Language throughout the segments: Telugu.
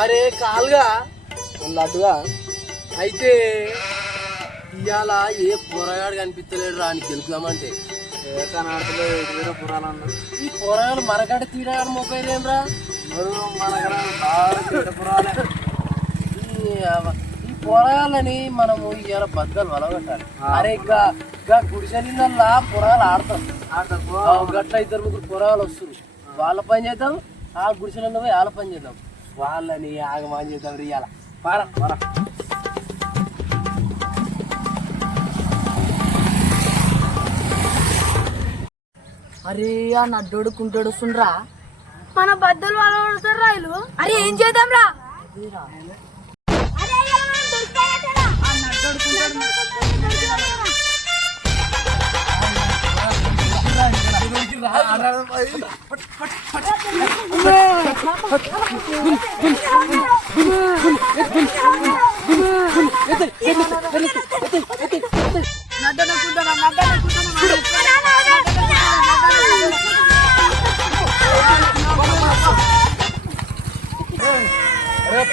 అరే కాలుగా లడ్డుగా అయితే ఇవాళ ఏ పొరగాడు కనిపించలేడు రా అని గెలుపుదామంటే పురాణాలు ఈ పొరగాడు మరగడ తీరాడు మొబైల్ ఏం రా ఈ పొరగాలని మనము ఇవాళ బద్దలు వలగట్టాలి. అరే ఇంకా గుడిసెలిందల్లా పొరగాలు ఆడతాం గట్ల ఇద్దరు ముగ్గురు పొరగాలు వస్తారు. వాళ్ళ పని చేద్దాం, ఆ గుడిసెలలో పోయి వాళ్ళ పని చేద్దాం. వాళ్ళని ఆగమాన్ చేద్దాం ఇవాళ పారా పారా. అరే ఆ నడ్డోడు కుంటోడు వస్తుండ్రా. మన బద్దలు వాళ్ళు కొడతారు రైలు. అరే ఏం చేద్దాం రా.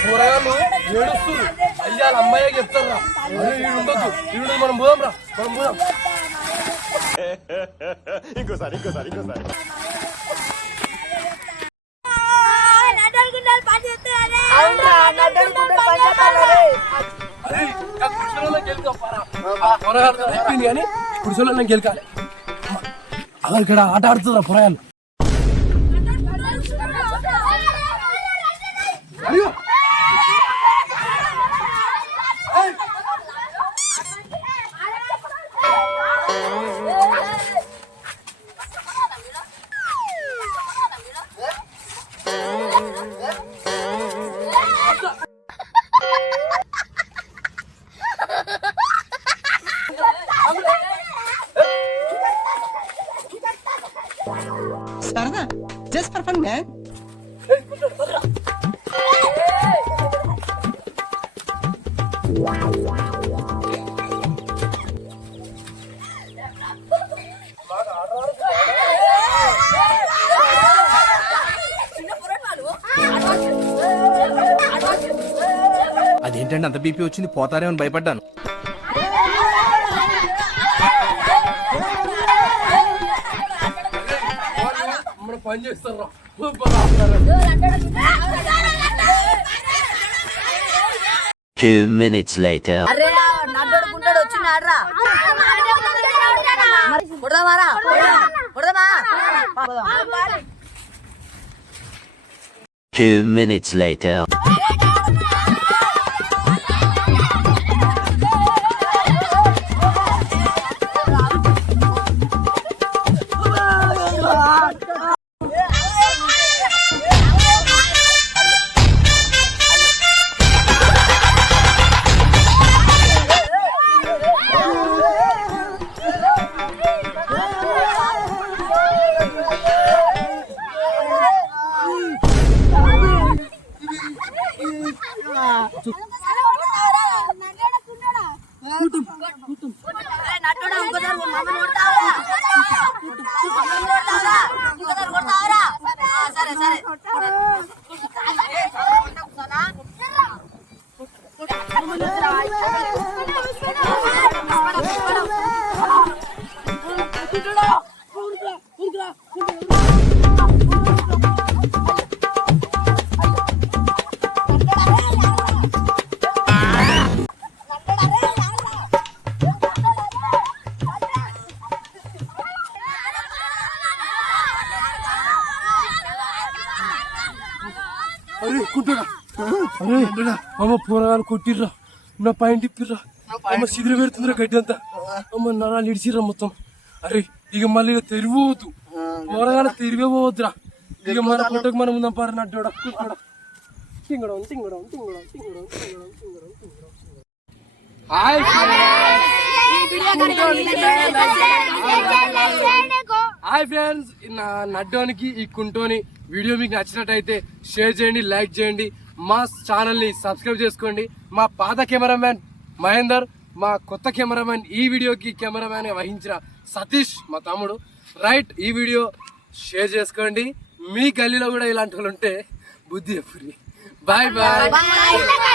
కూరగాయలు ఏడుస్తారు అయ్యాల అమ్మాయి చెప్తారా ఉండొద్దు ఇవి మనం పోదాం రా మనం పోదాం. ఇంకోసారి అయిపోయింది కానీ పురుషులలో గెలకాలి. అలా ఇక్కడ ఆట ఆడుతుందా పొరగాలు. సరదా జస్ట్ ఫర్ ఫన్ మ్యాన్. అదేంటంటే అంత బీపీ వచ్చింది పోతారేమని భయపడ్డాను. పని చేస్తారా 2 minutes later. అరే నడ్డోడు కుంటోడు వచ్చినాడ్రా. కొడదామారా కొడదామా. 2 minutes later. సరే సరే అమ్మ కూరగాయలు కొట్టిర్రా నా పైన తిప్పిర్రా అమ్మ సిదిరి పెడుతుందిరా గడ్డి అంతా అమ్మ నరాలు ఇడిచిర్రా మొత్తం. అరే ఇక మళ్ళీ తెరిపోవద్దు కూరగాయలు తెరివే పోవద్దురా. ఇక మన పుట్టకు మనం ఉందాం పార నడ్డోడా తింగడం తింగడం తింగడం తింగడం తింగడం తింగడం తింగడం. హాయ్ ఫ్రెండ్స్, నా నడ్డోనికి ఈ కుంటోని వీడియో మీకు నచ్చినట్టయితే షేర్ చేయండి, లైక్ చేయండి, మా ఛానల్ని సబ్స్క్రైబ్ చేసుకోండి. మా పాత కెమెరామ్యాన్ మహేందర్, మా కొత్త కెమెరామ్యాన్, ఈ వీడియోకి కెమెరామ్యాన్ వహించిన సతీష్ మా తమ్ముడు. రైట్, ఈ వీడియో షేర్ చేసుకోండి. మీ గల్లీలో కూడా ఇలాంటి వాళ్ళు ఉంటే బుద్ధి చెప్పుర్రి. Bye bye bye